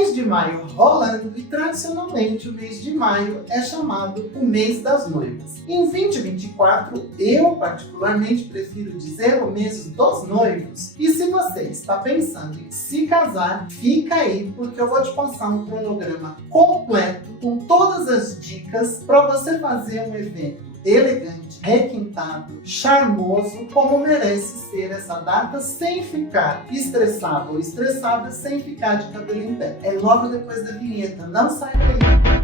Mês de maio rolando e tradicionalmente o mês de maio é chamado o mês das noivas. Em 2024, eu particularmente prefiro dizer o mês dos noivos. E se você está pensando em se casar, fica aí porque eu vou te passar um cronograma completo com todas as dicas para você fazer um evento elegante, requintado, charmoso, como merece ser essa data, sem ficar estressado ou estressada, sem ficar de cabelo em pé. É logo depois da vinheta, não sai daí!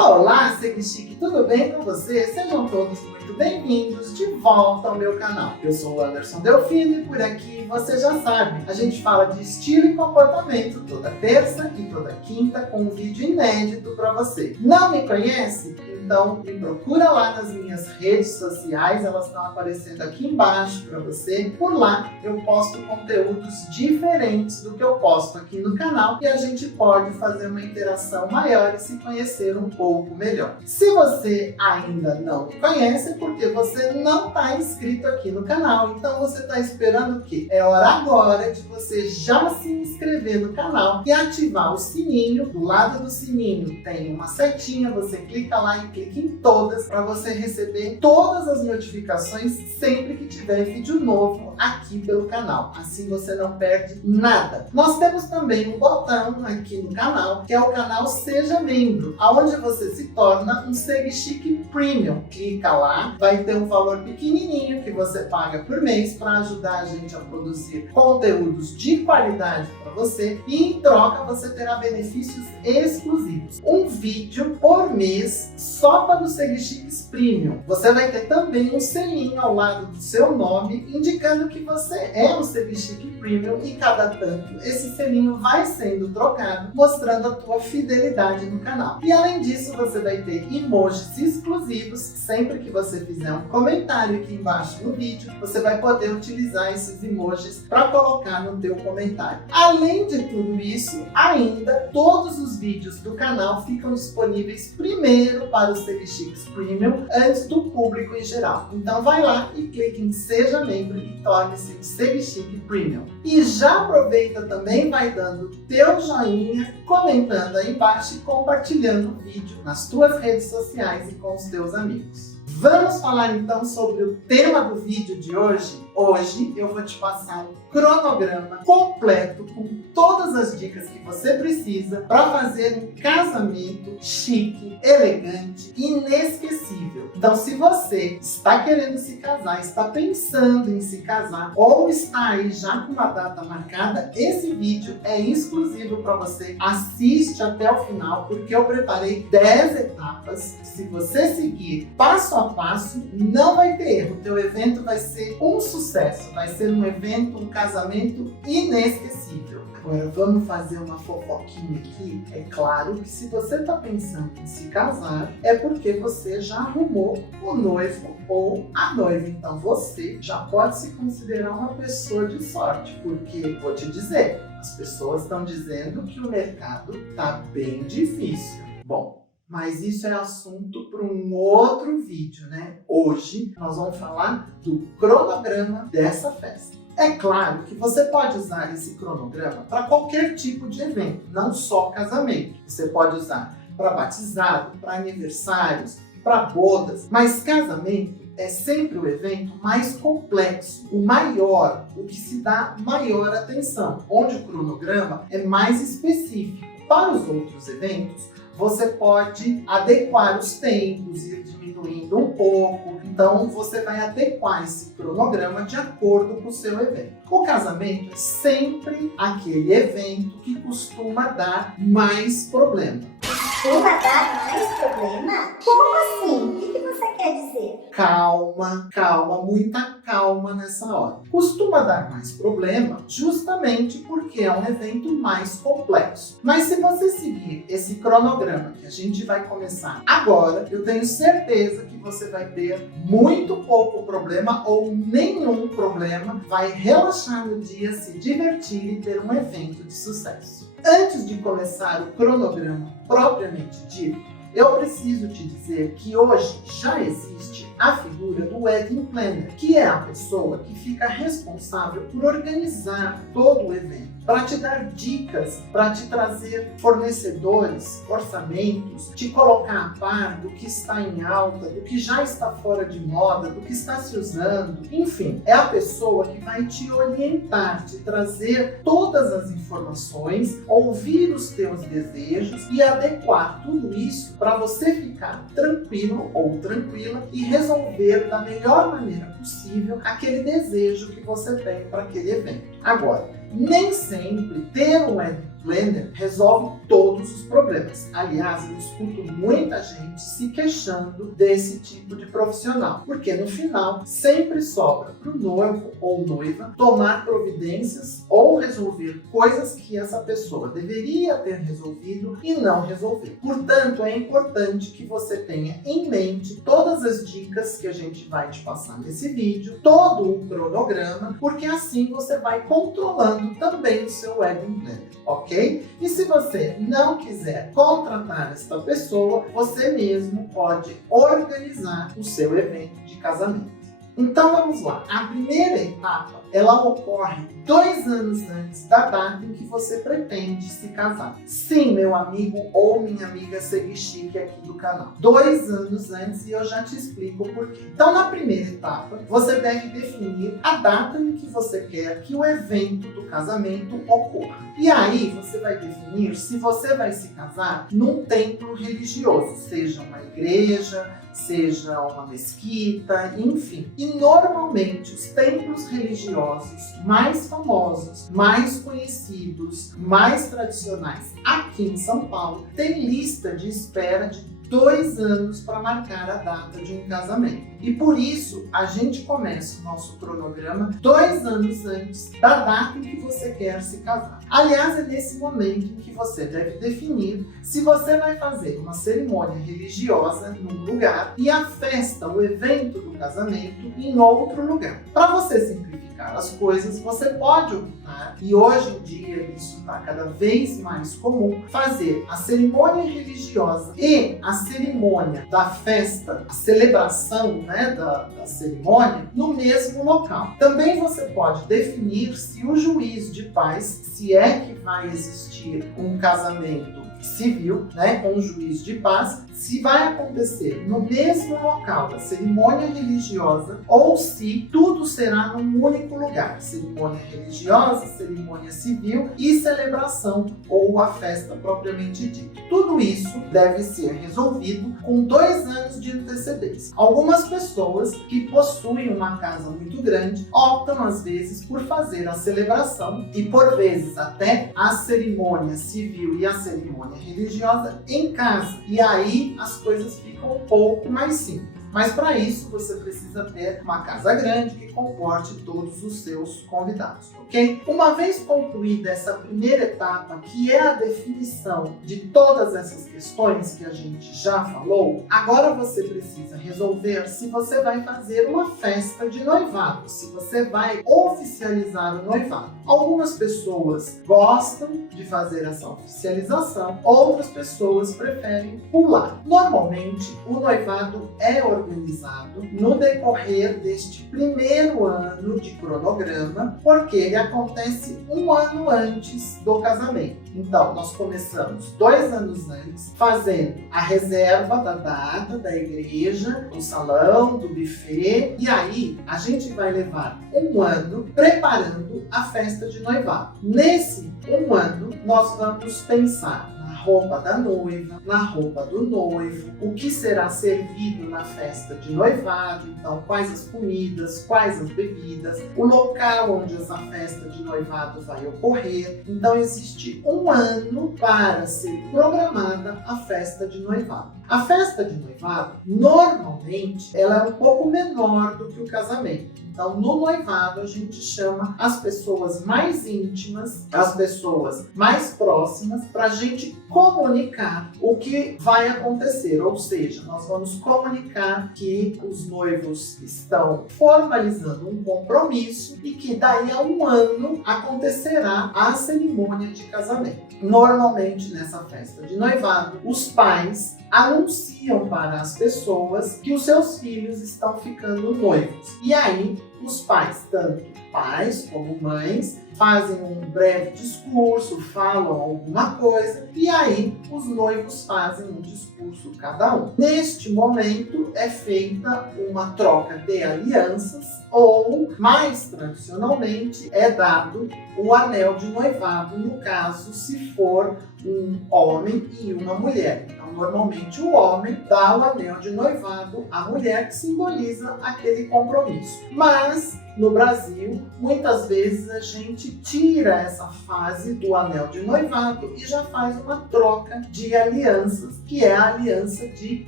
Olá, Segue Chique, tudo bem com você? Sejam todos muito bem-vindos de volta ao meu canal. Eu sou o Anderson Delfino e por aqui você já sabe, a gente fala de estilo e comportamento toda terça e toda quinta com um vídeo inédito para você. Não me conhece? Então me procura lá nas minhas redes sociais, elas estão aparecendo aqui embaixo para você. Por lá eu posto conteúdos diferentes do que eu posto aqui no canal e a gente pode fazer uma interação maior e se conhecer um pouco melhor. Se você ainda não me conhece, é porque você não está inscrito aqui no canal, então você está esperando o quê? É hora agora de você já se inscrever no canal e ativar o sininho. Do lado do sininho tem uma setinha, você clica lá e clica em todas para você receber todas as notificações sempre que tiver vídeo novo aqui pelo canal. Assim você não perde nada. Nós temos também um botão aqui no canal, que é o canal Seja Membro, onde você se torna um Segue Chique Premium. Clica lá, vai ter um valor pequenininho que você paga por mês para ajudar a gente a produzir conteúdos de qualidade para você e em troca você terá benefícios exclusivos. Um vídeo por mês só para o Segue Chiques Premium. Você vai ter também um selinho ao lado do seu nome indicando que você é um Segue Chique Premium e cada tanto esse selinho vai sendo trocado, mostrando a tua fidelidade no canal. E além disso, você vai ter emojis exclusivos. Sempre que você fizer um comentário aqui embaixo no vídeo, você vai poder utilizar esses emojis para colocar no teu comentário. Além de tudo isso, ainda todos os vídeos do canal ficam disponíveis primeiro para os Segue Chiques Premium antes do público em geral. Então vai lá e clique em Seja Membro e torne-se um Segue Chique Premium. E já aproveita também, vai dando teu joinha, comentando aí embaixo e compartilhando o vídeo nas tuas redes sociais e com os teus amigos. Vamos falar então sobre o tema do vídeo de hoje? Hoje eu vou te passar um cronograma completo com todas as dicas que você precisa para fazer um casamento chique, elegante e inesquecível. Então, se você está querendo se casar, está pensando em se casar ou está aí já com uma data marcada, esse vídeo é exclusivo para você. Assiste até o final porque eu preparei 10 etapas. Se você seguir passo a passo, não vai ter erro. O teu evento vai ser um sucesso, vai ser um evento, um casamento inesquecível. Agora vamos fazer uma fofoquinha aqui. É claro que se você está pensando em se casar, é porque você já arrumou o noivo ou a noiva. Então você já pode se considerar uma pessoa de sorte, porque vou te dizer, as pessoas estão dizendo que o mercado está bem difícil. Bom, mas isso é assunto para um outro vídeo, né? Hoje nós vamos falar do cronograma dessa festa. É claro que você pode usar esse cronograma para qualquer tipo de evento, não só casamento. Você pode usar para batizado, para aniversários, para bodas, mas casamento é sempre o evento mais complexo, o maior, o que se dá maior atenção, onde o cronograma é mais específico. Para os outros eventos, você pode adequar os tempos, ir diminuindo um pouco. Então, você vai adequar esse cronograma de acordo com o seu evento. O casamento é sempre aquele evento que costuma dar mais problema. Costuma dar mais problema? Como assim? O que você quer dizer? Calma, calma, muita calma nessa hora. Costuma dar mais problema justamente porque é um evento mais complexo. Mas se você seguir esse cronograma que a gente vai começar agora, eu tenho certeza que você vai ter muito pouco problema ou nenhum problema vai relaxar no dia, se divertir e ter um evento de sucesso. Antes de começar o cronograma propriamente dito, eu preciso te dizer que hoje já existe a figura do Wedding Planner, que é a pessoa que fica responsável por organizar todo o evento, para te dar dicas, para te trazer fornecedores, orçamentos, te colocar a par do que está em alta, do que já está fora de moda, do que está se usando. Enfim, é a pessoa que vai te orientar, te trazer todas as informações, ouvir os teus desejos e adequar tudo isso para você ficar tranquilo ou tranquila e resolver da melhor maneira possível aquele desejo que você tem para aquele evento. Agora, nem sempre ter um Wedding Planner resolve todos os problemas. Aliás, eu escuto muita gente se queixando desse tipo de profissional, porque no final sempre sobra para o noivo ou noiva tomar providências ou resolver coisas que essa pessoa deveria ter resolvido e não resolveu. Portanto, é importante que você tenha em mente todas as dicas que a gente vai te passar nesse vídeo, todo o cronograma, porque assim você vai controlando também o seu Wedding Planner, ok? E se você não quiser contratar esta pessoa, você mesmo pode organizar o seu evento de casamento. Então vamos lá. A primeira etapa, ela ocorre 2 anos antes da data em que você pretende se casar. Sim, meu amigo ou minha amiga segue chique aqui do canal. 2 anos antes, e eu já te explico o porquê. Então, na primeira etapa, você deve definir a data em que você quer que o evento do casamento ocorra. E aí, você vai definir se você vai se casar num templo religioso, seja uma igreja, seja uma mesquita, enfim. E normalmente os templos religiosos mais famosos, mais conhecidos, mais tradicionais aqui em São Paulo têm lista de espera de 2 anos para marcar a data de um casamento. E por isso, a gente começa o nosso cronograma 2 anos antes da data em que você quer se casar. Aliás, é nesse momento em que você deve definir se você vai fazer uma cerimônia religiosa num lugar e a festa, o evento do casamento, em outro lugar. Para você simplificar as coisas, você pode optar, e hoje em dia isso está cada vez mais comum, fazer a cerimônia religiosa e a cerimônia da festa, a celebração, da cerimônia, no mesmo local. Também você pode definir se o juiz de paz, se é que vai existir um casamento civil, com um juiz de paz, se vai acontecer no mesmo local da cerimônia religiosa ou se tudo será num único lugar. Cerimônia religiosa, cerimônia civil e celebração ou a festa propriamente dita. Tudo isso deve ser resolvido com 2 anos de antecedência. Algumas pessoas que possuem uma casa muito grande optam às vezes por fazer a celebração e por vezes até a cerimônia civil e a cerimônia religiosa em casa. E aí as coisas ficam um pouco mais simples. Mas para isso você precisa ter uma casa grande que comporte todos os seus convidados, ok? Uma vez concluída essa primeira etapa, que é a definição de todas essas questões que a gente já falou, agora você precisa resolver se você vai fazer uma festa de noivado, se você vai oficializar o noivado. Algumas pessoas gostam de fazer essa oficialização, outras pessoas preferem pular. Normalmente, o noivado é organizado no decorrer deste primeiro ano de cronograma, porque ele acontece 1 ano antes do casamento. Então, nós começamos 2 anos antes, fazendo a reserva da data, da igreja, do salão, do buffet, e aí a gente vai levar 1 ano preparando a festa de noivado. Nesse 1 ano, nós vamos pensar na roupa da noiva, na roupa do noivo, o que será servido na festa de noivado, então quais as comidas, quais as bebidas, o local onde essa festa de noivado vai ocorrer. Então existe 1 ano para ser programada a festa de noivado. A festa de noivado, normalmente, ela é um pouco menor do que o casamento. Então, no noivado, a gente chama as pessoas mais íntimas, as pessoas mais próximas, para a gente comunicar o que vai acontecer. Ou seja, nós vamos comunicar que os noivos estão formalizando um compromisso e que daí a um ano acontecerá a cerimônia de casamento. Normalmente, nessa festa de noivado, os pais anunciam para as pessoas que os seus filhos estão ficando noivos. E aí, os pais, tanto pais como mães, fazem um breve discurso, falam alguma coisa, e aí os noivos fazem um discurso cada um. Neste momento é feita uma troca de alianças, ou, mais tradicionalmente, é dado o anel de noivado, no caso, se for um homem e uma mulher. Então, normalmente o homem dá o anel de noivado à mulher, que simboliza aquele compromisso. Mas, no Brasil, muitas vezes a gente tira essa fase do anel de noivado e já faz uma troca de alianças, que é a aliança de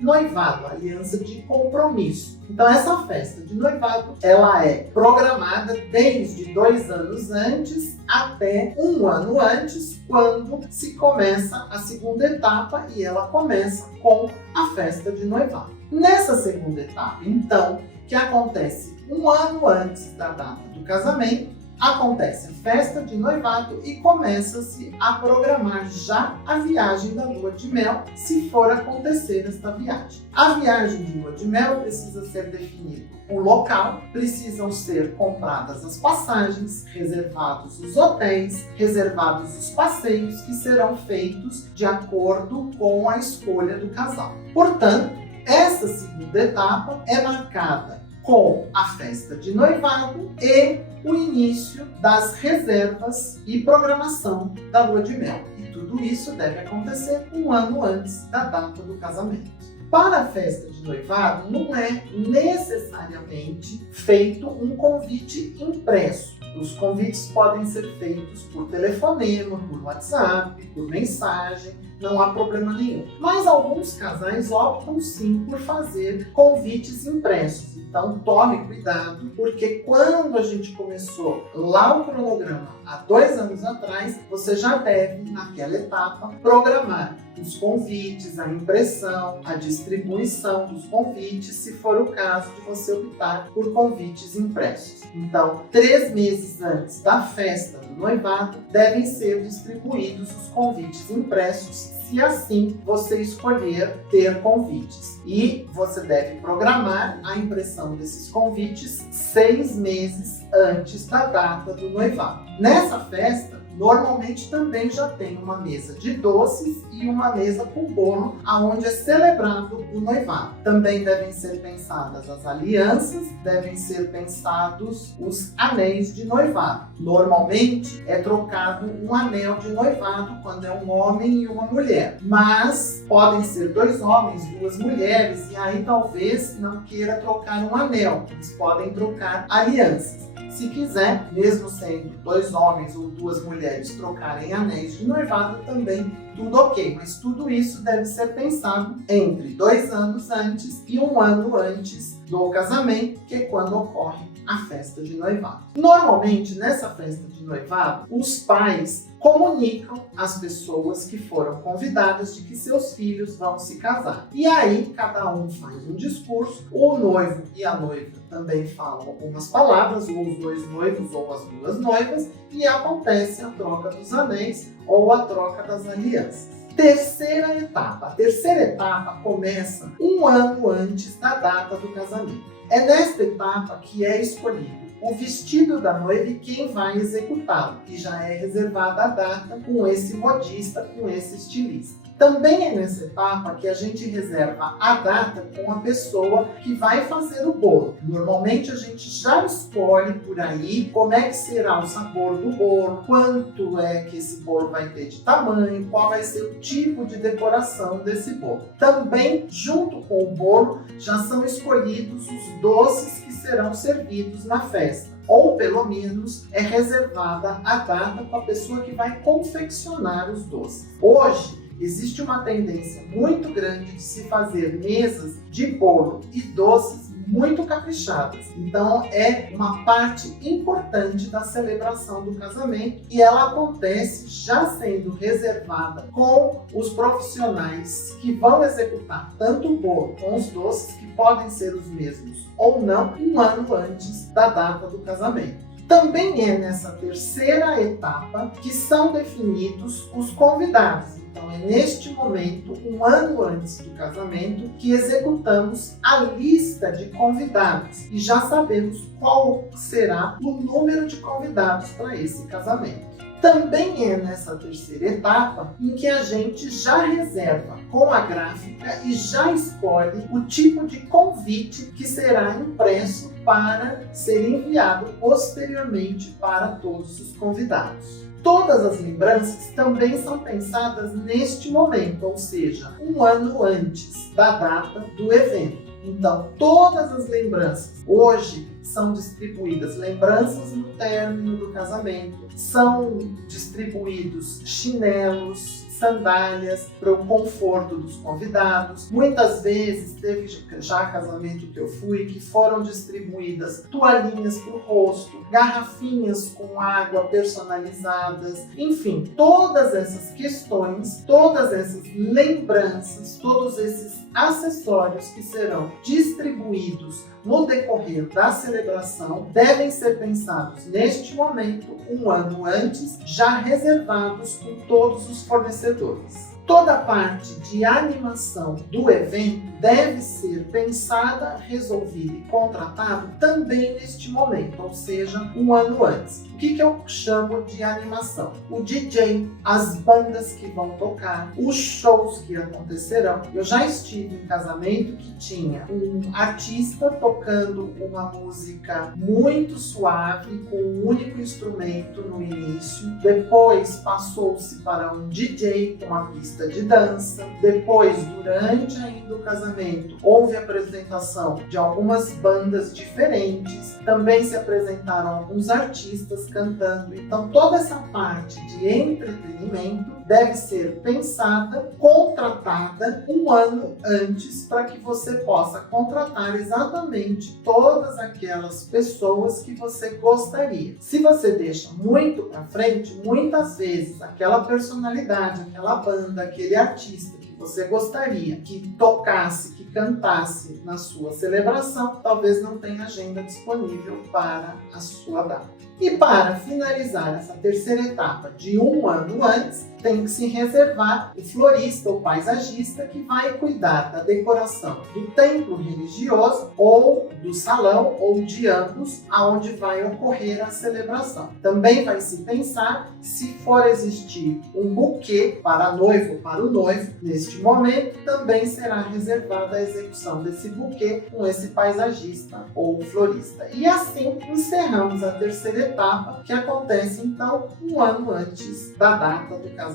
noivado, a aliança de compromisso. Então, essa festa de noivado, ela é programada desde 2 anos antes até 1 ano antes, quando se começa a segunda etapa, e ela começa com a festa de noivado. Nessa segunda etapa, então, que acontece 1 ano antes da data do casamento, acontece a festa de noivado e começa-se a programar já a viagem da lua de mel, se for acontecer esta viagem. A viagem de lua de mel precisa ser definido o local, precisam ser compradas as passagens, reservados os hotéis, reservados os passeios, que serão feitos de acordo com a escolha do casal. Portanto, essa segunda etapa é marcada com a festa de noivado e o início das reservas e programação da lua de mel. E tudo isso deve acontecer 1 ano antes da data do casamento. Para a festa de noivado, não é necessariamente feito um convite impresso. Os convites podem ser feitos por telefonema, por WhatsApp, por mensagem, não há problema nenhum. Mas alguns casais optam sim por fazer convites impressos. Então tome cuidado, porque quando a gente começou lá o cronograma há 2 anos atrás, você já deve, naquela etapa, programar os convites, a impressão, a distribuição dos convites, se for o caso de você optar por convites impressos. Então, 3 meses antes da festa do noivado, devem ser distribuídos os convites impressos, se assim você escolher ter convites. E você deve programar a impressão desses convites 6 meses antes da data do noivado. Nessa festa, normalmente também já tem uma mesa de doces e uma mesa com bolo, onde é celebrado o noivado. Também devem ser pensadas as alianças, devem ser pensados os anéis de noivado. Normalmente é trocado um anel de noivado quando é um homem e uma mulher, mas podem ser 2 homens, 2 mulheres, e aí talvez não queira trocar um anel, eles podem trocar alianças. Se quiser, mesmo sendo 2 homens ou 2 mulheres trocarem anéis de noivado, também tudo ok. Mas tudo isso deve ser pensado entre 2 anos antes e 1 ano antes do casamento, que é quando ocorre a festa de noivado. Normalmente, nessa festa de noivado, os pais comunicam às pessoas que foram convidadas de que seus filhos vão se casar. E aí, cada um faz um discurso, o noivo e a noiva também falam algumas palavras, ou os 2 noivos ou as 2 noivas, e acontece a troca dos anéis ou a troca das alianças. Terceira etapa. A terceira etapa começa 1 ano antes da data do casamento. É nesta etapa que é escolhido o vestido da noiva e quem vai executá-lo, e já é reservada a data com esse modista, com esse estilista. Também é nessa etapa que a gente reserva a data com a pessoa que vai fazer o bolo. Normalmente a gente já escolhe por aí como é que será o sabor do bolo, quanto é que esse bolo vai ter de tamanho, qual vai ser o tipo de decoração desse bolo. Também, junto com o bolo, já são escolhidos os doces que serão servidos na festa. Ou, pelo menos, é reservada a data com a pessoa que vai confeccionar os doces. Hoje, existe uma tendência muito grande de se fazer mesas de bolo e doces muito caprichadas. Então é uma parte importante da celebração do casamento e ela acontece já sendo reservada com os profissionais que vão executar tanto o bolo com os doces, que podem ser os mesmos ou não, um ano antes da data do casamento. Também é nessa terceira etapa que são definidos os convidados. Então é neste momento, um ano antes do casamento, que executamos a lista de convidados e já sabemos qual será o número de convidados para esse casamento. Também é nessa terceira etapa em que a gente já reserva com a gráfica e já escolhe o tipo de convite que será impresso para ser enviado posteriormente para todos os convidados. Todas as lembranças também são pensadas neste momento, ou seja, um ano antes da data do evento. Então, todas as lembranças hoje são distribuídas, lembranças no término do casamento, são distribuídos chinelos, sandálias para o conforto dos convidados. Muitas vezes teve já casamento que eu fui que foram distribuídas toalhinhas para o rosto, garrafinhas com água personalizadas, enfim, todas essas questões, todas essas lembranças, todos esses acessórios que serão distribuídos no decorrer da celebração devem ser pensados neste momento, um ano antes, já reservados com todos os fornecedores. Toda a parte de animação do evento deve ser pensada, resolvida e contratada também neste momento, ou seja, um ano antes. O que eu chamo de animação? O DJ, as bandas que vão tocar, os shows que acontecerão. Eu já estive em casamento que tinha um artista tocando uma música muito suave, com um único instrumento no início. Depois passou-se para um DJ com uma pista de dança. Depois, durante ainda o casamento, houve apresentação de algumas bandas diferentes. Também se apresentaram alguns artistas cantando. Então, toda essa parte de entretenimento deve ser pensada, contratada um ano antes, para que você possa contratar exatamente todas aquelas pessoas que você gostaria. Se você deixa muito para frente, muitas vezes aquela personalidade, aquela banda, aquele artista que você gostaria que tocasse, que cantasse na sua celebração, talvez não tenha agenda disponível para a sua data. E para finalizar essa terceira etapa de um ano antes, tem que se reservar o florista ou paisagista que vai cuidar da decoração do templo religioso ou do salão ou de ambos, aonde vai ocorrer a celebração. Também vai se pensar se for existir um buquê para a noiva ou para o noivo. Neste momento, também será reservada a execução desse buquê com esse paisagista ou florista. E assim encerramos a terceira etapa, que acontece então um ano antes da data do casamento.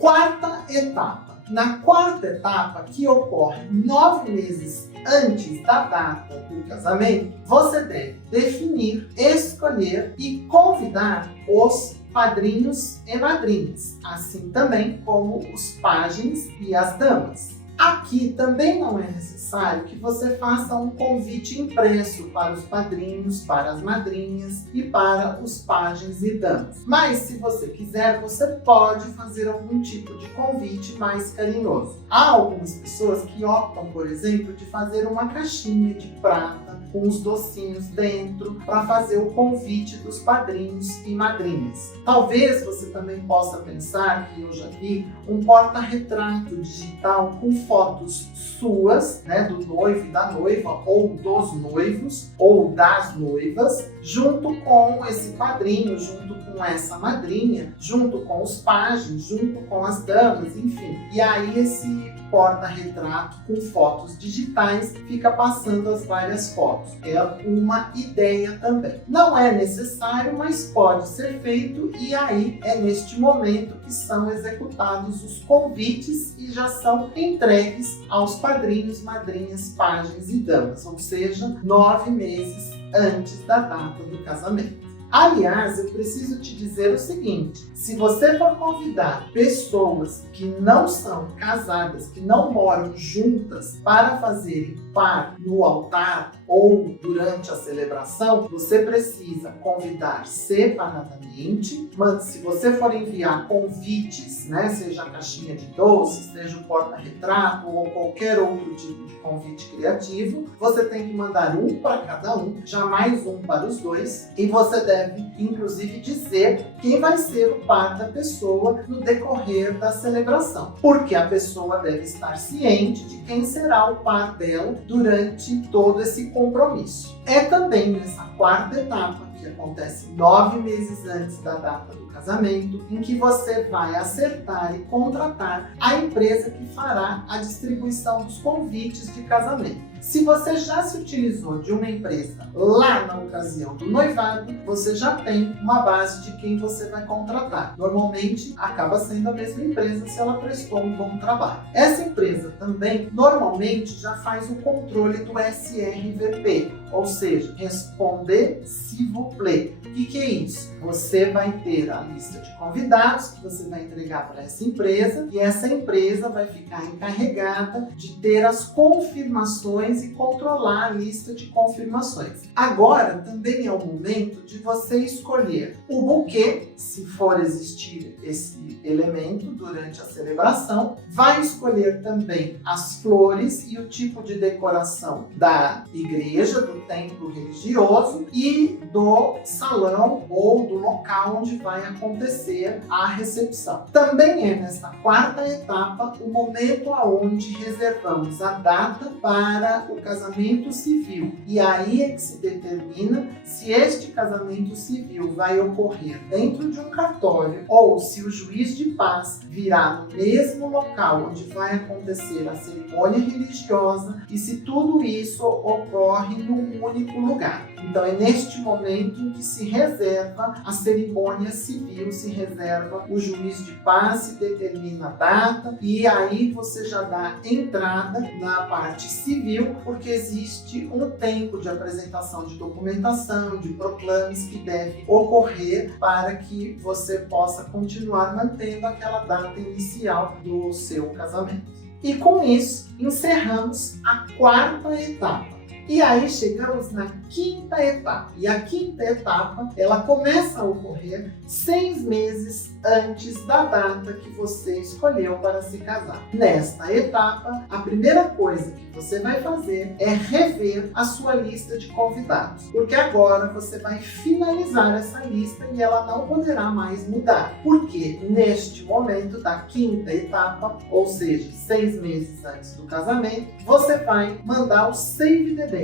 Quarta etapa. Na quarta etapa, que ocorre 9 meses antes da data do casamento, você deve definir, escolher e convidar os padrinhos e madrinhas, assim também como os pajens e as damas. Aqui também não é necessário que você faça um convite impresso para os padrinhos, para as madrinhas e para os pajens e damas. Mas se você quiser, você pode fazer algum tipo de convite mais carinhoso. Há algumas pessoas que optam, por exemplo, de fazer uma caixinha de prata com os docinhos dentro para fazer o convite dos padrinhos e madrinhas. Talvez você também possa pensar, que eu já vi, um porta-retrato digital com fotos suas, do noivo e da noiva, ou dos noivos, ou das noivas, junto com esse padrinho, junto com essa madrinha, junto com os pajens, junto com as damas, enfim. E aí esse porta-retrato com fotos digitais fica passando as várias fotos. É uma ideia também. Não é necessário, mas pode ser feito, e aí é neste momento que são executados os convites e já são entregues aos padrinhos, madrinhas, pajens e damas, ou seja, 9 meses antes da data do casamento. Aliás, eu preciso te dizer o seguinte: se você for convidar pessoas que não são casadas, que não moram juntas, para fazerem par no altar ou durante a celebração, você precisa convidar separadamente. Mas se você for enviar convites, né, seja a caixinha de doces, seja o porta-retrato ou qualquer outro tipo de convite criativo, você tem que mandar um para cada um, jamais um para os dois, e você deve, inclusive, dizer quem vai ser o par da pessoa no decorrer da celebração, porque a pessoa deve estar ciente de quem será o par dela durante todo esse compromisso. É também nessa quarta etapa, que acontece 9 meses antes da data do casamento, em que você vai acertar e contratar a empresa que fará a distribuição dos convites de casamento. Se você já se utilizou de uma empresa lá na ocasião do noivado, você já tem uma base de quem você vai contratar. Normalmente, acaba sendo a mesma empresa se ela prestou um bom trabalho. Essa empresa também, normalmente, já faz o controle do SRVP, ou seja, Responder S'il vous plaît. O que é isso? Você vai ter a lista de convidados que você vai entregar para essa empresa, e essa empresa vai ficar encarregada de ter as confirmações e controlar a lista de confirmações. Agora também é o momento de você escolher o buquê, se for existir esse elemento durante a celebração. Vai escolher também as flores e o tipo de decoração da igreja, do templo religioso e do salão ou do local onde vai acontecer a recepção. Também é nesta quarta etapa o momento onde reservamos a data para o casamento civil, e aí é que se determina se este casamento civil vai ocorrer dentro de um cartório ou se o juiz de paz virá no mesmo local onde vai acontecer a cerimônia religiosa e se tudo isso ocorre num único lugar. Então é neste momento em que se reserva a cerimônia civil, se reserva o juiz de paz, se determina a data, e aí você já dá entrada na parte civil, porque existe um tempo de apresentação de documentação, de proclames que deve ocorrer para que você possa continuar mantendo aquela data inicial do seu casamento. E com isso, encerramos a quarta etapa. E aí chegamos na quinta etapa. E a quinta etapa, ela começa a ocorrer 6 meses antes da data que você escolheu para se casar. Nesta etapa, a primeira coisa que você vai fazer é rever a sua lista de convidados, porque agora você vai finalizar essa lista e ela não poderá mais mudar. Porque neste momento da quinta etapa, ou seja, 6 meses antes do casamento, você vai mandar o Save the Date.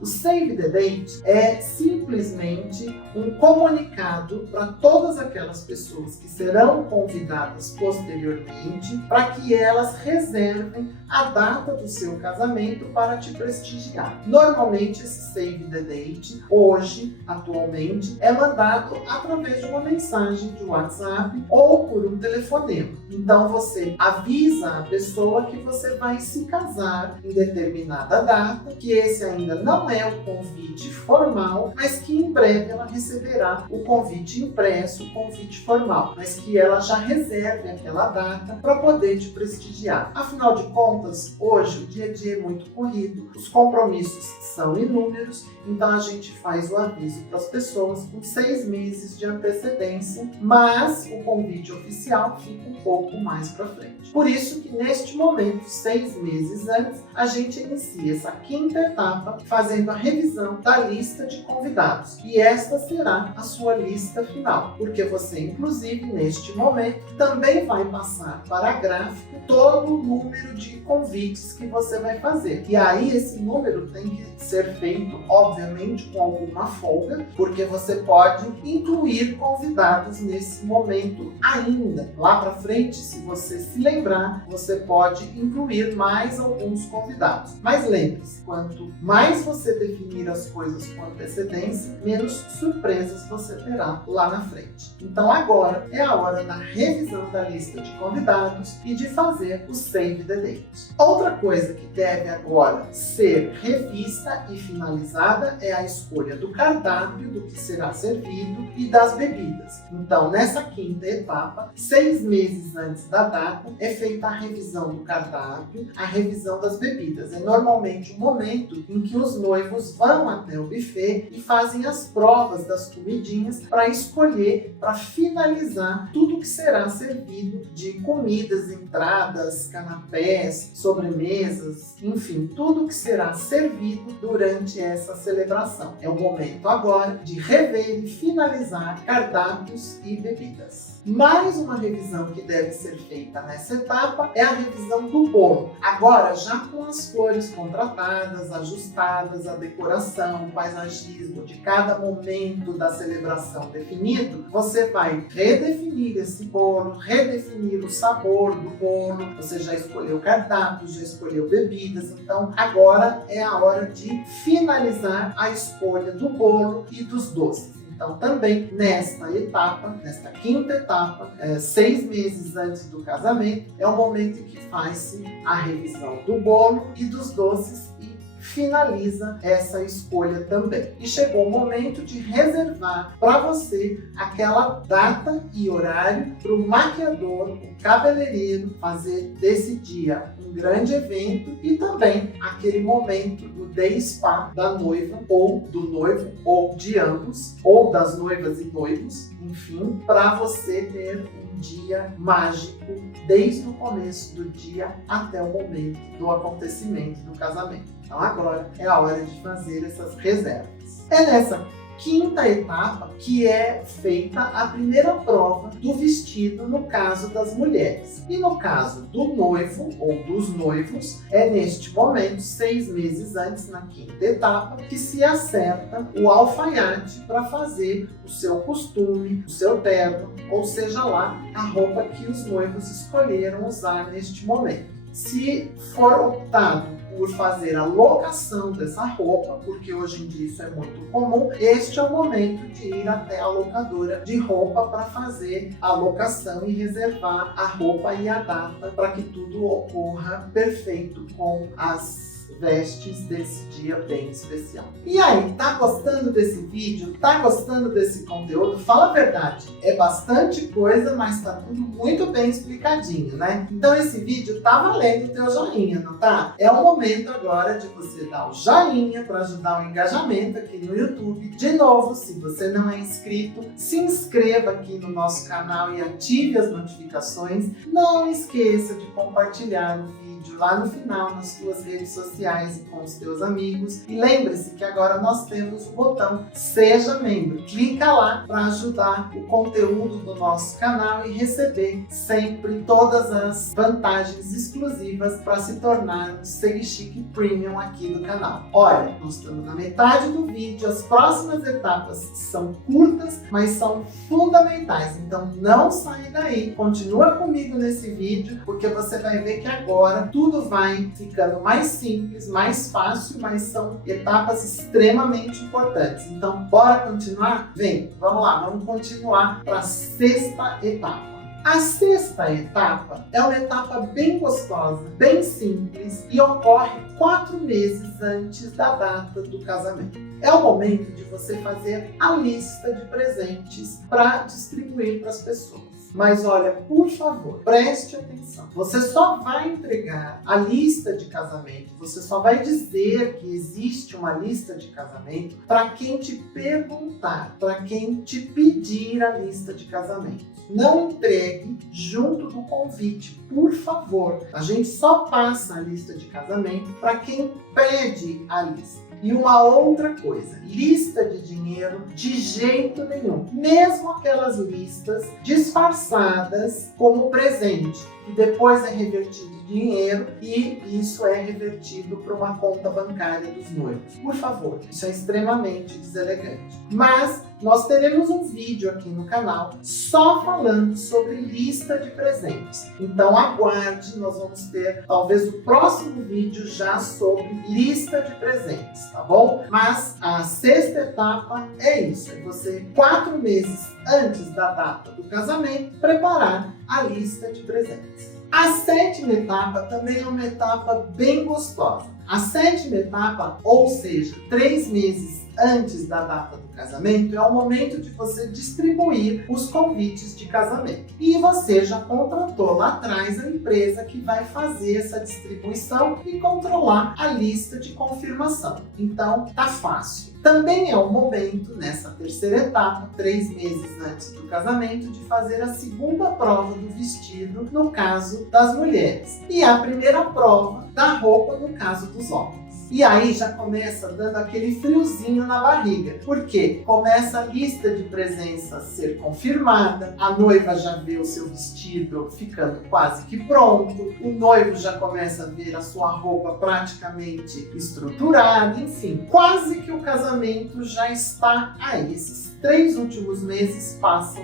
O Save the Date é simplesmente um comunicado para todas aquelas pessoas que serão convidadas posteriormente, para que elas reservem a data do seu casamento para te prestigiar. Normalmente esse Save the Date, hoje, atualmente, é mandado através de uma mensagem de WhatsApp ou por um telefonema. Então você avisa a pessoa que você vai se casar em determinada data, que esse ainda não é o convite formal, mas que em breve ela receberá o convite impresso, o convite formal, mas que ela já reserve aquela data para poder te prestigiar. Afinal de contas, hoje o dia a dia é muito corrido, os compromissos são inúmeros, então a gente faz o aviso para as pessoas com 6 meses de antecedência, mas o convite oficial fica um pouco mais para frente. Por isso que neste momento, 6 meses antes, a gente inicia essa quinta etapa fazendo a revisão da lista de convidados. E esta será a sua lista final, porque você, inclusive, neste momento, também vai passar para a gráfica todo o número de convites que você vai fazer. E aí esse número tem que ser feito, obviamente, com alguma folga, porque você pode incluir convidados nesse momento ainda. Lá para frente, se você se lembrar, você pode incluir mais alguns convidados. Mas lembre-se, quanto mais mais você definir as coisas com antecedência, menos surpresas você terá lá na frente. Então agora é a hora da revisão da lista de convidados e de fazer o Save the Date. Outra coisa que deve agora ser revista e finalizada é a escolha do cardápio, do que será servido e das bebidas. Então, nessa quinta etapa, 6 meses antes da data, é feita a revisão do cardápio, a revisão das bebidas. É normalmente o momento em que os noivos vão até o buffet e fazem as provas das comidinhas para escolher, para finalizar tudo que será servido de comidas, entradas, canapés, sobremesas, enfim, tudo que será servido durante essa celebração. É o momento agora de rever e finalizar cardápios e bebidas. Mais uma revisão que deve ser feita nessa etapa é a revisão do bolo. Agora, já com as flores contratadas, ajustadas, a decoração, o paisagismo de cada momento da celebração definido, você vai redefinir esse bolo, redefinir o sabor do bolo. Você já escolheu cardápio, já escolheu bebidas, então agora é a hora de finalizar a escolha do bolo e dos doces. Então, também nesta etapa, nesta quinta etapa, 6 meses antes do casamento, é o momento em que faz-se a revisão do bolo e dos doces e finaliza essa escolha também. E chegou o momento de reservar para você aquela data e horário para o maquiador, o cabeleireiro, fazer desse dia um grande evento e também aquele momento do day spa da noiva ou do noivo ou de ambos, ou das noivas e noivos, enfim, para você ter um dia mágico desde o começo do dia até o momento do acontecimento do casamento. Então agora é a hora de fazer essas reservas. É nessa quinta etapa que é feita a primeira prova do vestido no caso das mulheres. E no caso do noivo ou dos noivos, é neste momento, 6 meses antes, na quinta etapa, que se acerta o alfaiate para fazer o seu costume, o seu terno, ou seja lá, a roupa que os noivos escolheram usar neste momento. Se for optado por fazer a locação dessa roupa, porque hoje em dia isso é muito comum, este é o momento de ir até a locadora de roupa para fazer a locação e reservar a roupa e a data para que tudo ocorra perfeito com as vestes desse dia bem especial. E aí, tá gostando desse vídeo? Tá gostando desse conteúdo? Fala a verdade, é bastante coisa, mas tá tudo muito bem explicadinho, né? Então esse vídeo tá valendo o teu joinha, não tá? É o momento agora de você dar o joinha para ajudar o engajamento aqui no YouTube. De novo, se você não é inscrito, se inscreva aqui no nosso canal e ative as notificações. Não esqueça de compartilhar o vídeo lá no final nas suas redes sociais e com os teus amigos. E lembre-se que agora nós temos o botão Seja Membro. Clica lá para ajudar o conteúdo do nosso canal e receber sempre todas as vantagens exclusivas para se tornar um Segue Chique Premium aqui no canal. Olha, nós estamos na metade do vídeo, as próximas etapas são curtas, mas são fundamentais, então não sai daí, continua comigo nesse vídeo, porque você vai ver que agora tudo vai ficando mais simples, mais fácil, mas são etapas extremamente importantes. Então, bora continuar? Vem, vamos lá, vamos continuar para a sexta etapa. A sexta etapa é uma etapa bem gostosa, bem simples e ocorre 4 meses antes da data do casamento. É o momento de você fazer a lista de presentes para distribuir para as pessoas. Mas olha, por favor, preste atenção. Você só vai entregar a lista de casamento, você só vai dizer que existe uma lista de casamento para quem te perguntar, para quem te pedir a lista de casamento. Não entregue junto do convite, por favor. A gente só passa a lista de casamento para quem pede a lista. E uma outra coisa, lista de dinheiro de jeito nenhum. Mesmo aquelas listas disfarçadas como presente, que depois é revertido em dinheiro e isso é revertido para uma conta bancária dos noivos. Por favor, isso é extremamente deselegante. Mas nós teremos um vídeo aqui no canal só falando sobre lista de presentes. Então aguarde, nós vamos ter talvez o próximo vídeo já sobre lista de presentes, tá bom? Mas a sexta etapa é isso, é você 4 meses antes da data do casamento preparar a lista de presentes. A sétima etapa também é uma etapa bem gostosa. A sétima etapa, ou seja, 3 meses antes da data do casamento, é o momento de você distribuir os convites de casamento. E você já contratou lá atrás a empresa que vai fazer essa distribuição e controlar a lista de confirmação. Então, tá fácil. Também é o momento, nessa terceira etapa, 3 meses antes do casamento, de fazer a segunda prova do vestido, no caso das mulheres. E a primeira prova da roupa, no caso dos homens. E aí já começa dando aquele friozinho na barriga, porque começa a lista de presença a ser confirmada, a noiva já vê o seu vestido ficando quase que pronto, o noivo já começa a ver a sua roupa praticamente estruturada, enfim, quase que o casamento já está aí. Esses 3 últimos meses passam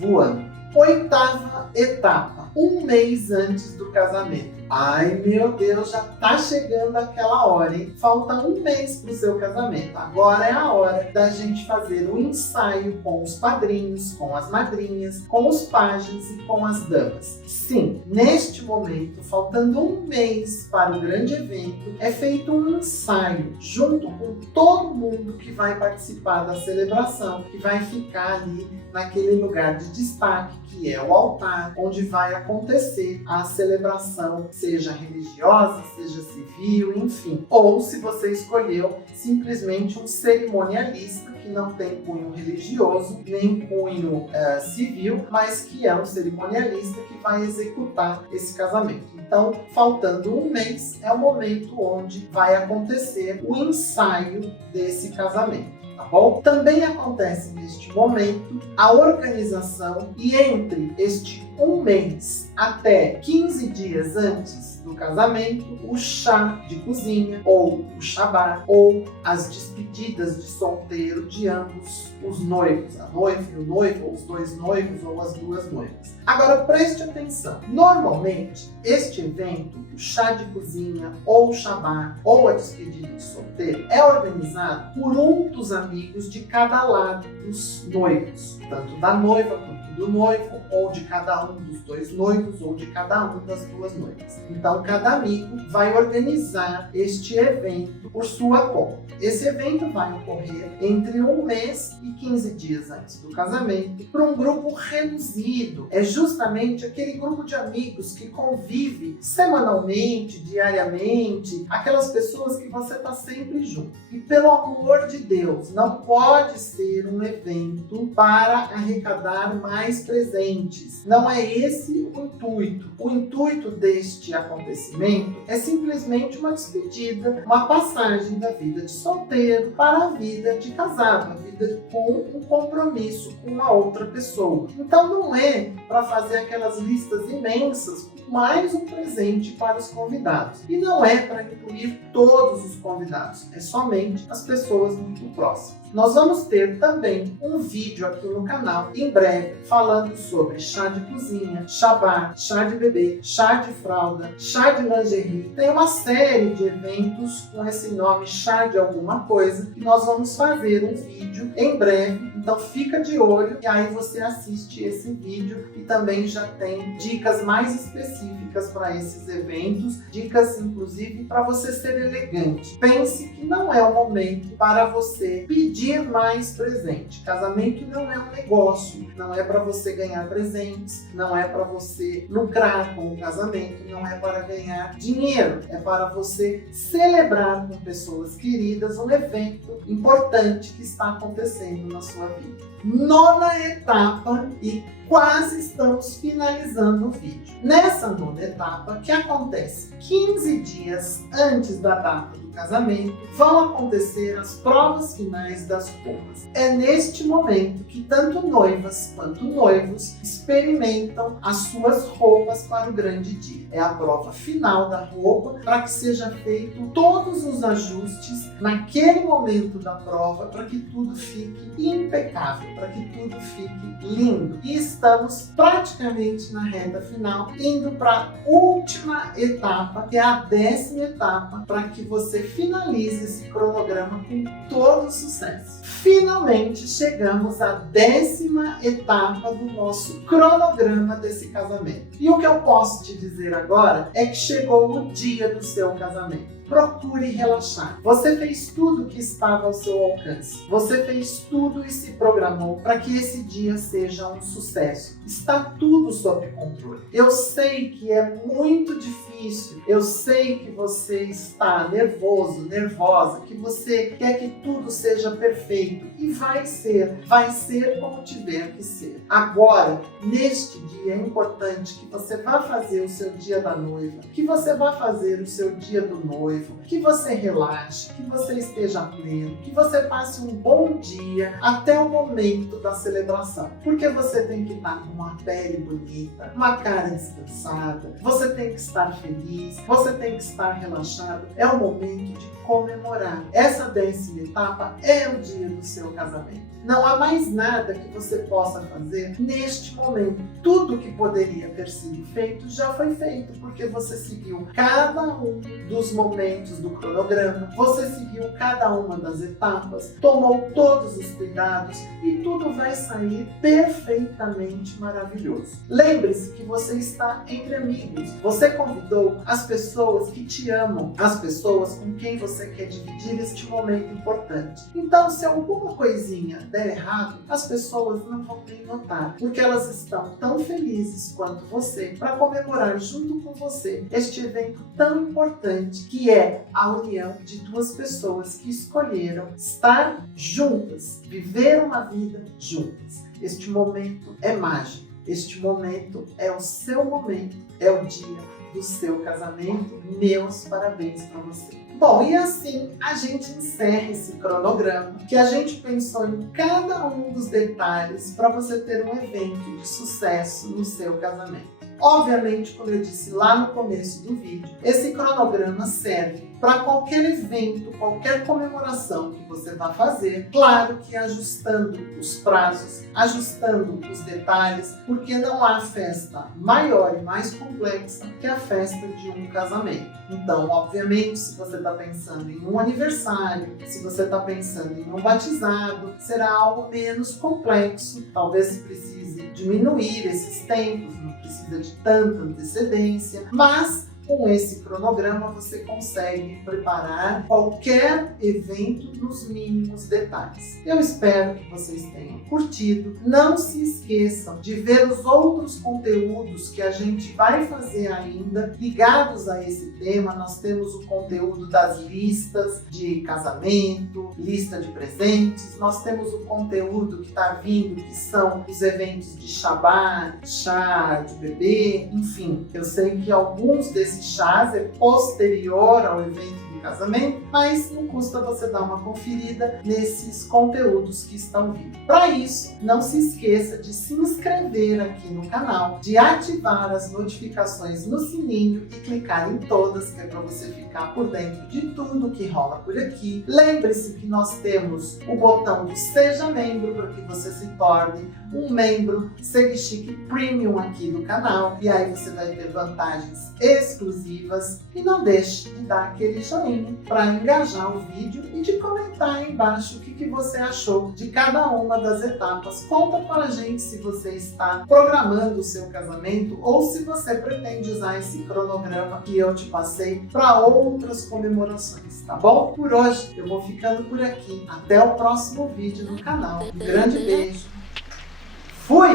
voando. Oitava etapa, 1 mês antes do casamento. Ai meu Deus, já tá chegando aquela hora, hein? Falta 1 mês pro seu casamento. Agora é a hora da gente fazer um ensaio com os padrinhos, com as madrinhas, com os pajens e com as damas. Sim, neste momento, faltando 1 mês para o grande evento, é feito um ensaio junto com todo mundo que vai participar da celebração, que vai ficar ali naquele lugar de destaque, que é o altar, onde vai acontecer a celebração, seja religiosa, seja civil, enfim. Ou, se você escolheu, simplesmente um cerimonialista que não tem cunho religioso, nem cunho civil, mas que é um cerimonialista que vai executar esse casamento. Então, faltando 1 mês, é o momento onde vai acontecer o ensaio desse casamento. Tá bom? Também acontece neste momento a organização e entre este 1 mês até 15 dias antes do casamento, o chá de cozinha, ou o shabá, ou as despedidas de solteiro de ambos os noivos, a noiva e o noivo, ou os 2 noivos, ou as 2 noivas. Agora preste atenção, normalmente este evento, o chá de cozinha, ou o shabá, ou a despedida de solteiro, é organizado por um dos amigos de cada lado dos noivos, tanto da noiva quanto do noivo, ou de cada um dos 2 noivos, ou de cada um das 2 noivas. Então, cada amigo vai organizar este evento por sua conta. Esse evento vai ocorrer entre 1 mês e 15 dias antes do casamento, para um grupo reduzido. É justamente aquele grupo de amigos que convive semanalmente, diariamente, aquelas pessoas que você está sempre junto. E pelo amor de Deus, não pode ser um evento para arrecadar mais presentes. Não é esse o intuito. O intuito deste acontecimento é simplesmente uma despedida, uma passagem da vida de solteiro para a vida de casado, a vida com um compromisso com uma outra pessoa. Então não é para fazer aquelas listas imensas com mais um presente para os convidados. E não é para incluir todos os convidados, é somente as pessoas muito próximas. Nós vamos ter também um vídeo aqui no canal, em breve, falando sobre chá de cozinha, shabá, chá de bebê, chá de fralda, chá de lingerie. Tem uma série de eventos com esse nome, chá de alguma coisa, e nós vamos fazer um vídeo em breve. Então fica de olho e aí você assiste esse vídeo e também já tem dicas mais específicas para esses eventos, dicas inclusive para você ser elegante. Pense que não é o momento para você pedir mais presente. Casamento não é um negócio, não é para você ganhar presentes, não é para você lucrar com o casamento, não é para ganhar dinheiro, é para você celebrar com pessoas queridas um evento importante que está acontecendo na sua vida. 9ª etapa e quase estamos finalizando o vídeo. Nessa 9ª etapa, que acontece 15 dias antes da data do casamento, vão acontecer as provas finais das roupas. É neste momento que tanto noivas quanto noivos experimentam as suas roupas para o grande dia. É a prova final da roupa para que seja feito todos os ajustes naquele momento da prova para que tudo fique impecável, para que tudo fique lindo. E estamos praticamente na reta final, indo para a última etapa, que é a 10ª etapa, para que você finalize esse cronograma com todo sucesso. Finalmente chegamos à 10ª etapa do nosso cronograma desse casamento. E o que eu posso te dizer agora é que chegou o dia do seu casamento. Procure relaxar. Você fez tudo o que estava ao seu alcance. Você fez tudo e se programou para que esse dia seja um sucesso. Está tudo sob controle. Eu sei que é muito difícil. Eu sei que você está nervoso, nervosa, que você quer que tudo seja perfeito. E vai ser como tiver que ser. Agora, neste dia, é importante que você vá fazer o seu dia da noiva, que você vá fazer o seu dia do noivo, que você relaxe, que você esteja pleno, que você passe um bom dia até o momento da celebração. Porque você tem que estar com uma pele bonita, uma cara descansada, você tem que estar feliz, você tem que estar relaxado. É o momento de comemorar. Essa 10ª etapa é o dia do seu casamento. Não há mais nada que você possa fazer neste momento. Tudo que poderia ter sido feito já foi feito, porque você seguiu cada um dos momentos do cronograma, você seguiu cada uma das etapas, tomou todos os cuidados e tudo vai sair perfeitamente maravilhoso. Lembre-se que você está entre amigos. Você convidou as pessoas que te amam, as pessoas com quem você quer dividir este momento importante. Então, se alguma coisinha der errado, as pessoas não vão nem notar, porque elas estão tão felizes quanto você para comemorar junto com você este evento tão importante que é a união de duas pessoas que escolheram estar juntas, viver uma vida juntas. Este momento é mágico, este momento é o seu momento, é o dia do seu casamento. Meus parabéns para você. Bom, e assim a gente encerra esse cronograma que a gente pensou em cada um dos detalhes para você ter um evento de sucesso no seu casamento. Obviamente, como eu disse lá no começo do vídeo, esse cronograma serve para qualquer evento, qualquer comemoração que você vá fazer, claro que ajustando os prazos, ajustando os detalhes, porque não há festa maior e mais complexa que a festa de um casamento. Então, obviamente, se você está pensando em um aniversário, se você está pensando em um batizado, será algo menos complexo, talvez precise diminuir esses tempos, não precisa de tanta antecedência, mas com esse cronograma você consegue preparar qualquer evento nos mínimos detalhes. Eu espero que vocês tenham curtido. Não se esqueçam de ver os outros conteúdos que a gente vai fazer ainda ligados a esse tema. Nós temos o conteúdo das listas de casamento, lista de presentes. Nós temos o conteúdo que está vindo, que são os eventos de Shabbat, chá de bebê, enfim. Eu sei que alguns desses chás é posterior ao evento do casamento, mas não custa você dar uma conferida nesses conteúdos que estão vindo. Para isso, não se esqueça de se inscrever aqui no canal, de ativar as notificações no sininho e clicar em todas, que é para você ficar por dentro de tudo que rola por aqui. Lembre-se que nós temos o botão do Seja Membro para que você se torne um membro Seguichique Premium aqui do canal, e aí você vai ter vantagens exclusivas. E não deixe de dar aquele joinha para engajar o vídeo e de comentar aí embaixo o que você achou de cada uma das etapas. Conta para a gente se você está programando o seu casamento ou se você pretende usar esse cronograma que eu te passei para outras comemorações, tá bom? Por hoje eu vou ficando por aqui. Até o próximo vídeo no canal. Um grande beijo. Fui!